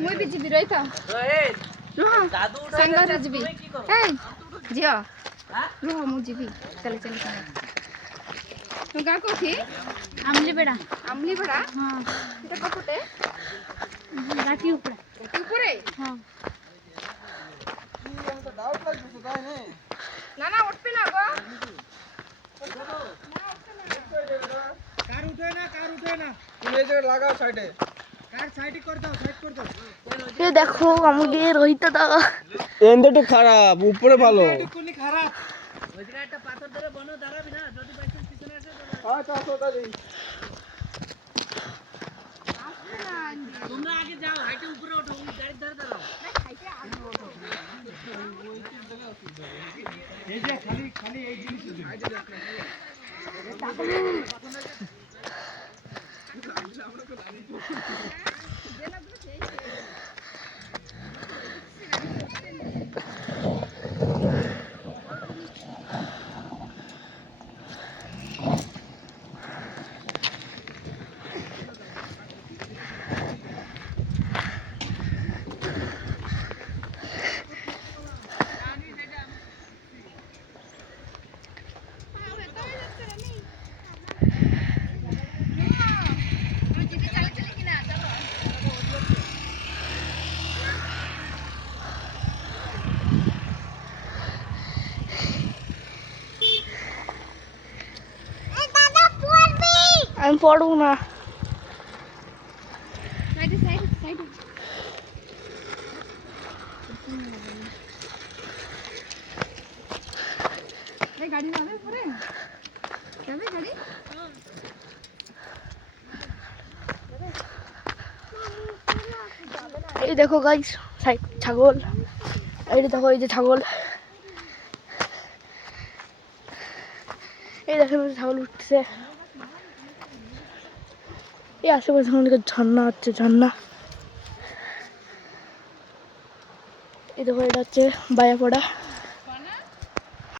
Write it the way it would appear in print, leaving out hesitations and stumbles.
मुई भी जीबी रही था संगर जीबी ए जिया रुह मु जीबी चले चले तो गा कोठी आमली बेड़ा हां এটা কততে গাটি উপরে हां তো ডাউট লাগছে তাই না না উঠবে না গো कार उठे ना तुम ये जगह लगाओ साइड है कार साइड कर दो ये देखो আমাদের রহিতা দাদা এন্ডে তো খারাপ উপরে ভালো কোনি খারাপ ওই জায়গা একটা পাথর ধরে বনো দাঁড়াবি না যদি বাইচান্স পিছনে আসে হ্যাঁ চাচা দাদি তোমরা আগে যাও হাইটে উপরে ওঠো গাড়ি ধরে দাঁড়াও হাইটে আগে ওঠো এই যে খালি এই জিনিস আমি পড়বো না সাইডে এই গাড়ি যাবে পরে যাবে গাড়ি এই দেখো গাইস ছাগল এই দেখো এই যে ছাগল এই দেখেন ছাগল উঠছে এই আশেপাশে অনেক ঝর্ণা হচ্ছে ঝর্ণা এই দেখো এটা হচ্ছে বায়াপড়া